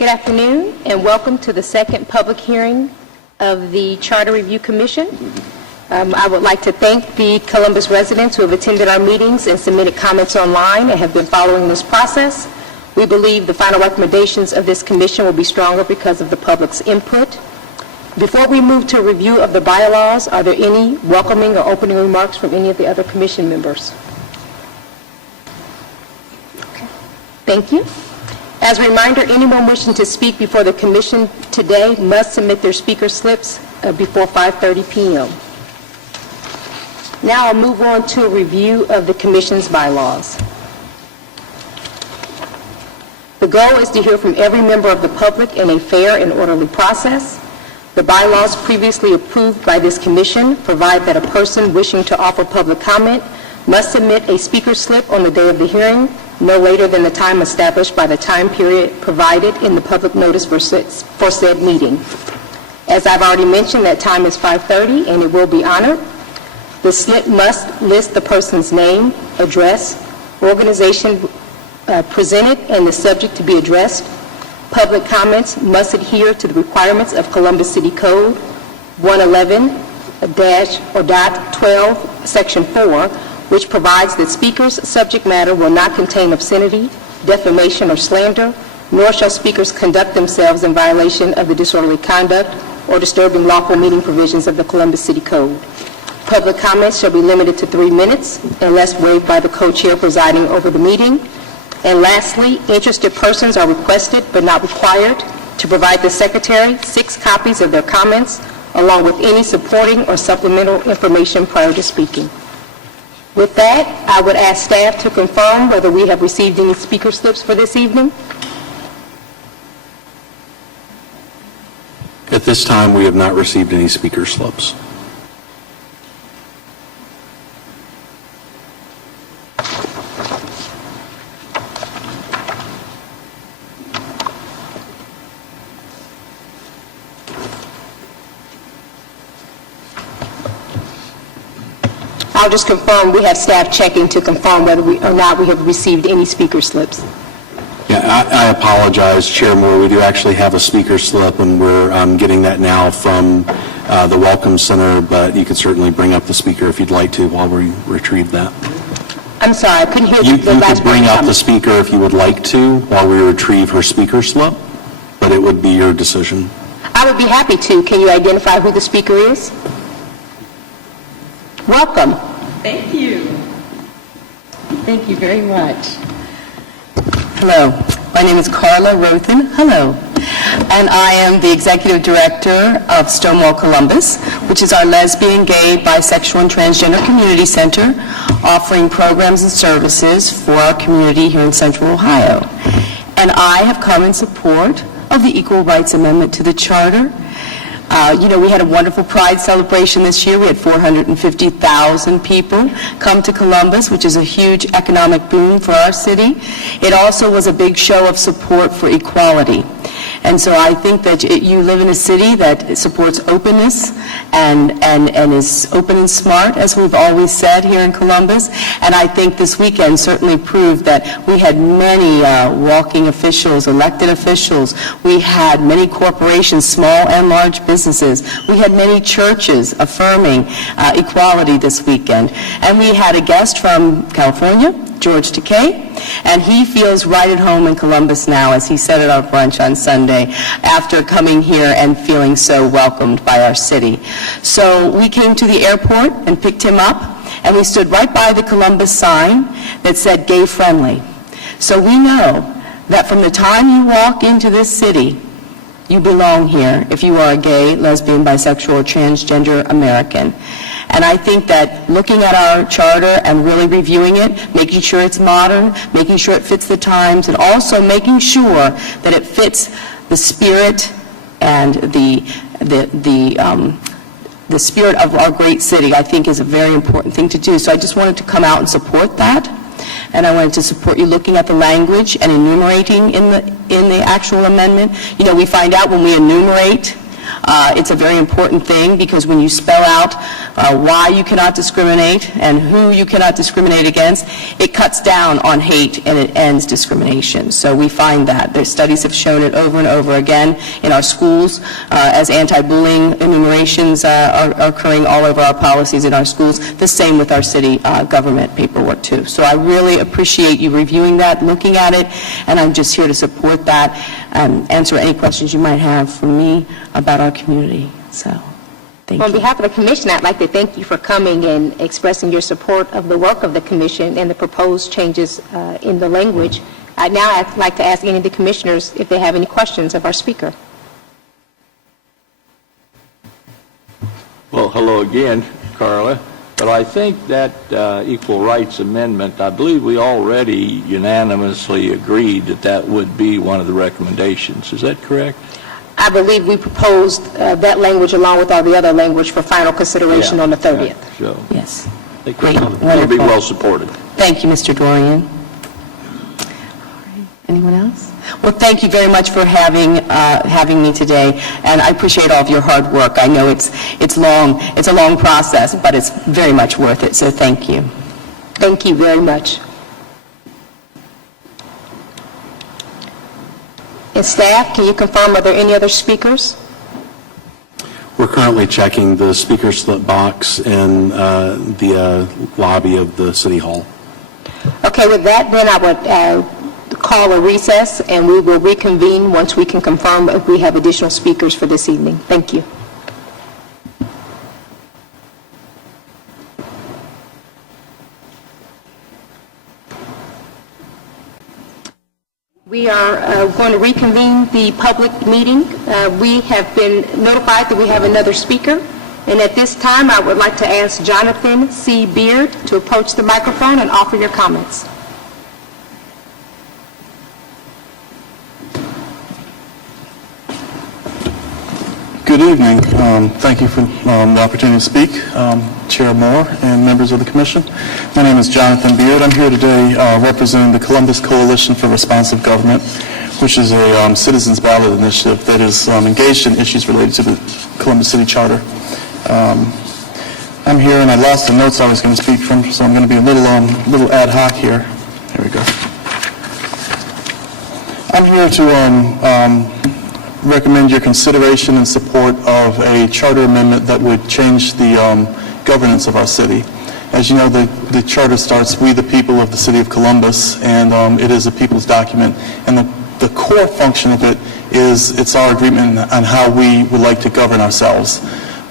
Good afternoon, and welcome to the second public hearing of the Charter Review Commission. I would like to thank the Columbus residents who have attended our meetings and submitted comments online and have been following this process. We believe the final recommendations of this commission will be stronger because of the public's input. Before we move to a review of the bylaws, are there any welcoming or opening remarks from any of the other commission members? Okay. Thank you. As a reminder, anyone wishing to speak before the commission today must submit their speaker slips before 5:30 p.m. Now I'll move on to a review of the commission's bylaws. The goal is to hear from every member of the public in a fair and orderly process. The bylaws previously approved by this commission provide that a person wishing to offer public comment must submit a speaker slip on the day of the hearing, no later than the time established by the time period provided in the public notice for said meeting. As I've already mentioned, that time is 5:30 and it will be honored. The slip must list the person's name, address, organization presented, and the subject to be addressed. Public comments must adhere to the requirements of Columbus City Code 111-12, Section 4, which provides that speakers' subject matter will not contain obscenity, defamation, or slander, nor shall speakers conduct themselves in violation of the disorderly conduct or disturbing lawful meeting provisions of the Columbus City Code. Public comments shall be limited to 3 minutes unless waived by the co-chair presiding over the meeting. And lastly, interested persons are requested but not required to provide the secretary 6 copies of their comments along with any supporting or supplemental information prior to speaking. With that, I would ask staff to confirm whether we have received any speaker slips for this evening. At this time, we have not received any speaker slips. I'll just confirm we have staff checking to confirm whether or not we have received any speaker slips. Yeah, I apologize, Chair Moore. We do actually have a speaker slip, and we're getting that now from the Welcome Center, but you could certainly bring up the speaker if you'd like to while we retrieve that. I'm sorry, I couldn't hear You the last could bring up the speaker if you would like to while we retrieve her speaker slip, but it would be your decision. I would be happy to. Can you identify who the speaker is? Welcome. Thank you. Thank you very much. Hello, my name is Carla Rothen. Hello. And I am the Executive Director of Stonewall Columbus, which is our lesbian, gay, bisexual, and transgender community center, offering programs and services for our community here in Central Ohio. And I have come in support of the Equal Rights Amendment to the Charter. We had a wonderful Pride celebration this year. We had 450,000 people come to Columbus, which is a huge economic boom for our city. It also was a big show of support for equality. And so I think that you live in a city that supports openness and is open and smart, as we've always said here in Columbus. And I think this weekend certainly proved that we had many walking officials, elected officials. We had many corporations, small and large businesses. We had many churches affirming equality this weekend. And we had a guest from California, George Takei, and he feels right at home in Columbus now, as he said at our brunch on Sunday, after coming here and feeling so welcomed by our city. So we came to the airport and picked him up, and we stood right by the Columbus sign that said gay friendly. So we know that from the time you walk into this city, you belong here if you are a gay, lesbian, bisexual, or transgender American. And I think that looking at our charter and really reviewing it, making sure it's modern, making sure it fits the times, and also making sure that it fits the spirit and the spirit of our great city, I think is a very important thing to do. So I just wanted to come out and support that. And I wanted to support you looking at the language and enumerating in the actual amendment. We find out when we enumerate It's a very important thing because when you spell out why you cannot discriminate and who you cannot discriminate against, it cuts down on hate and it ends discrimination. So we find that. The studies have shown it over and over again in our schools as anti-bullying enumerations are occurring all over our policies in our schools. The same with our city government paperwork too. So I really appreciate you reviewing that, looking at it, and I'm just here to support that, answer any questions you might have for me about our community. So, thank On you. behalf of the commission, I'd like to thank you for coming and expressing your support of the work of the commission and the proposed changes in the language. Now I'd like to ask any of the commissioners if they have any questions of our speaker. Well, hello again, Carla. But I think that Equal Rights Amendment, I believe we already unanimously agreed that that would be one of the recommendations. Is that correct? I believe we proposed that language along with all the other language for final consideration on the 30th. Yeah, so Yes. I think Great. it'll be Wonderful. well supported. Thank you, Mr. Dorian. All right. Anyone else? Well, thank you very much for having me today, and I appreciate all of your hard work. I know it's long. It's a long process, but it's very much worth it. So thank you. Thank you very much. And staff, can you confirm, are there any other speakers? We're currently checking the speaker slip box in the lobby of the City Hall. Okay, with that, then I would call a recess, and we will reconvene once we can confirm if we have additional speakers for this evening. Thank you. We are going to reconvene the public meeting. We have been notified that we have another speaker, and at this time, I would like to ask Jonathan C. Beard to approach the microphone and offer your comments. Good evening. Thank you for the opportunity to speak, Chair Moore and members of the Commission. My name is Jonathan Beard. I'm here today representing the Columbus Coalition for Responsive Government, which is a citizens ballot initiative that is engaged in issues related to the Columbus City Charter. I'm here, and I lost the notes I was going to speak from, so I'm going to be a little ad hoc here. Here we go. I'm here to recommend your consideration and support of a charter amendment that would change the governance of our city. As you know, the charter starts, "We the people of the city of Columbus," and it is a people's document. And the core function of it is it's our agreement on how we would like to govern ourselves.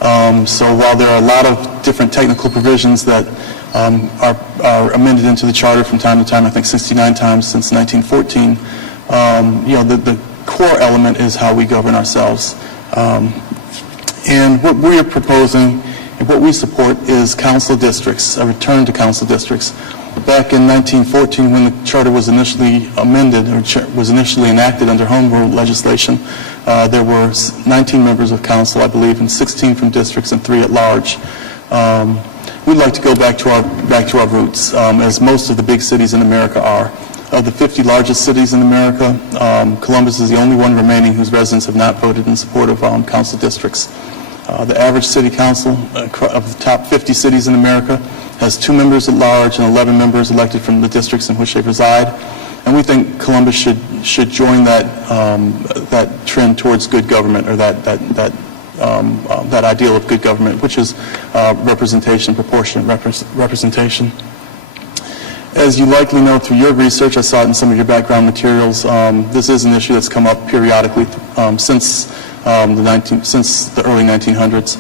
So while there are a lot of different technical provisions that are amended into the charter from time to time, I think 69 times since 1914, the core element is how we govern ourselves. And what we are proposing and what we support is council districts, a return to council districts. Back in 1914, when the charter was initially amended or was initially enacted under home rule legislation, there were 19 members of council, I believe, and 16 from districts and 3 at large. We'd like to go back to our roots, as most of the big cities in America are. Of the 50 largest cities in America, Columbus is the only one remaining whose residents have not voted in support of council districts. The average city council of the top 50 cities in America has 2 members at large and 11 members elected from the districts in which they reside. And we think Columbus should join that trend towards good government, or that ideal of good government, which is representation, proportionate representation. As you likely know through your research, I saw it in some of your background materials, this is an issue that's come up periodically since the early 1900s.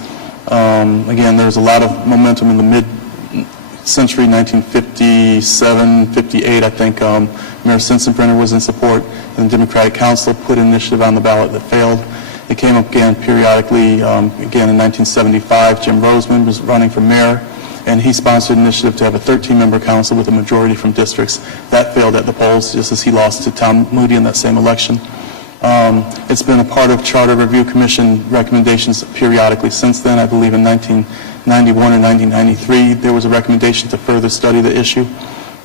Again, there's a lot of momentum in the mid-century, 1957, 58, I think. Mayor Sensenbrenner was in support, and the Democratic Council put an initiative on the ballot that failed. It came up again periodically. Again, in 1975, Jim Roseman was running for mayor, and he sponsored an initiative to have a 13-member council with a majority from districts. That failed at the polls, just as he lost to Tom Moody in that same election. It's been a part of Charter Review Commission recommendations periodically since then. I believe in 1991 or 1993, there was a recommendation to further study the issue.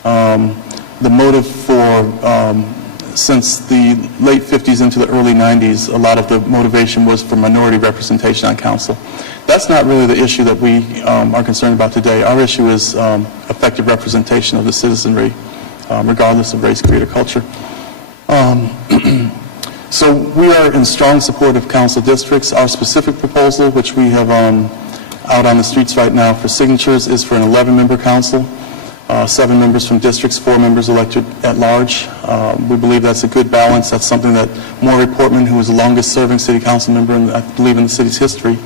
The motive for since the late 50s into the early 90s, a lot of the motivation was for minority representation on council. That's not really the issue that we are concerned about today. Our issue is effective representation of the citizenry, regardless of race, creed, or culture. So we are in strong support of council districts. Our specific proposal, which we have out on the streets right now for signatures, is for an 11-member council, 7 members from districts, 4 members elected at large. We believe that's a good balance. That's something that Maury Portman, who was the longest-serving city council member, I believe, in the city's history,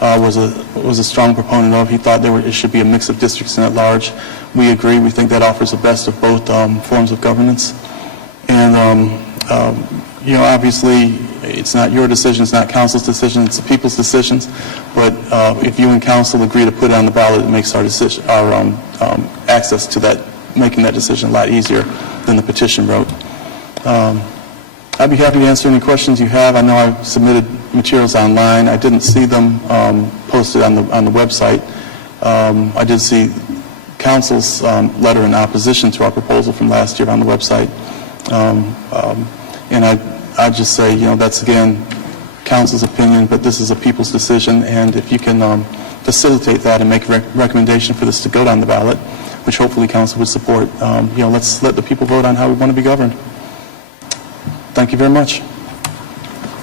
was a strong proponent of. He thought it should be a mix of districts and at large. We agree. We think that offers the best of both forms of governance. And obviously, it's not your decision, it's not council's decision, it's the people's decisions. But if you and council agree to put it on the ballot, it makes our decision, our access to that, making that decision a lot easier than the petition wrote. I'd be happy to answer any questions you have. I know I've submitted materials online. I didn't see them posted on the website. I did see council's letter in opposition to our proposal from last year on the website. And I'd just say, that's, again, council's opinion, but this is a people's decision, and if you can facilitate that and make a recommendation for this to go down the ballot, which hopefully council would support, let's let the people vote on how we want to be governed. Thank you very much.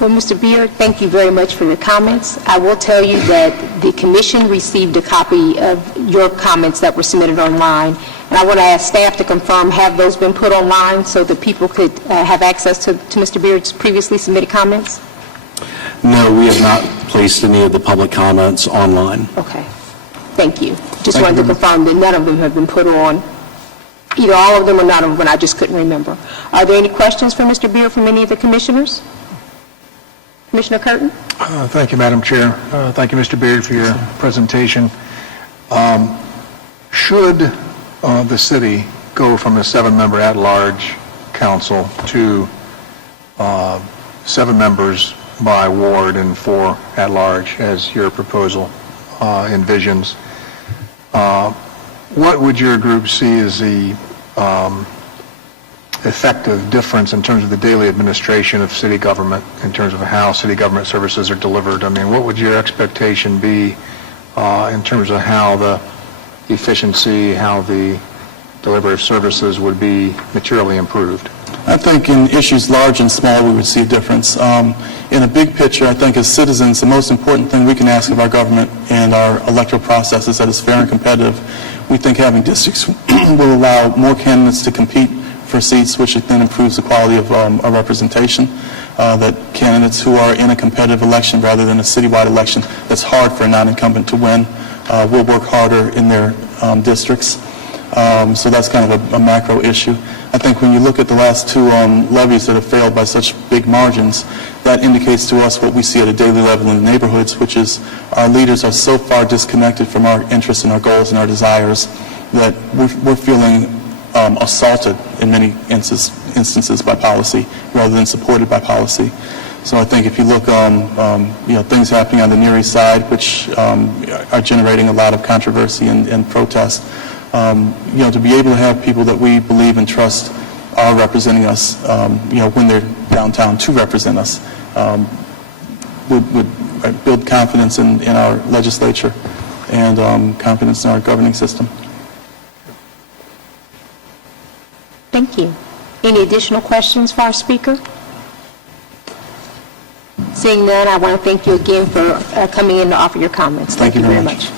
Well, Mr. Beard, thank you very much for your comments. I will tell you that the commission received a copy of your comments that were submitted online, and I want to ask staff to confirm, have those been put online so that people could have access to Mr. Beard's previously submitted comments? No, we have not placed any of the public comments online. Okay. Thank you. Just wanted to confirm that none of them have been put on. Either all of them or none of them, I just couldn't remember. Are there any questions for Mr. Beard from any of the commissioners? Commissioner Curtin? Thank you, Madam Chair. Thank you, Mr. Beard, for your presentation. Should the city go from a 7-member at-large council to 7 members by ward and 4 at-large, as your proposal envisions, what would your group see as the effective difference in terms of the daily administration of city government, in terms of how city government services are delivered? I mean, what would your expectation be in terms of how the efficiency, how the delivery of services would be materially improved? I think in issues large and small, we would see a difference. In a big picture, I think as citizens, the most important thing we can ask of our government and our electoral process is that it's fair and competitive. We think having districts will allow more candidates to compete for seats, which then improves the quality of our representation. That candidates who are in a competitive election rather than a citywide election that's hard for a non-incumbent to win will work harder in their districts. So that's kind of a macro issue. I think when you look at the last 2 levies that have failed by such big margins, that indicates to us what we see at a daily level in the neighborhoods, which is our leaders are so far disconnected from our interests and our goals and our desires that we're feeling assaulted in many instances by policy rather than supported by policy. So I think if you look things happening on the Near East Side, which are generating a lot of controversy and protest, to be able to have people that we believe and trust are representing us, when they're downtown to represent us, would build confidence in our legislature and confidence in our governing system. Thank you. Any additional questions for our speaker? Seeing none, I want to thank you again for coming in to offer your comments. Thank you very much.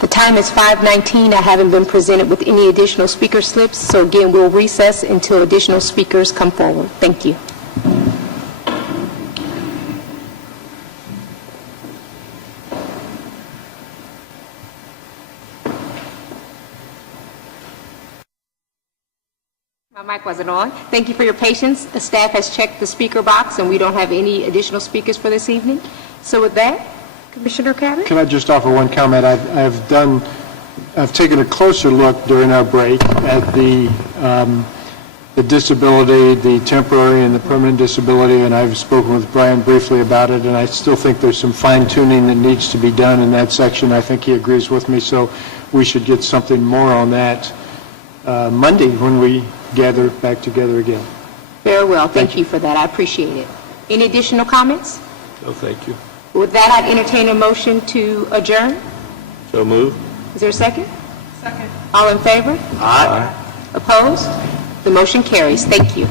The time is 5:19. I haven't been presented with any additional speaker slips, so again, we'll recess until additional speakers come forward. Thank you. My mic wasn't on. Thank you for your patience. The staff has checked the speaker box, and we don't have any additional speakers for this evening. So with that, Commissioner Cabot? Can I just offer one comment? I've taken a closer look during our break at the the disability, the temporary and the permanent disability, and I've spoken with Brian briefly about it, and I still think there's some fine-tuning that needs to be done in that section. I think he agrees with me, so we should get something more on that Monday when we gather back together again. Very well, thank you for that, I appreciate it. Any additional comments? So thank you. With that, I'd entertain a motion to adjourn. So move. Is there a second? Second. All in favor? Aye. Opposed? The motion carries. Thank you.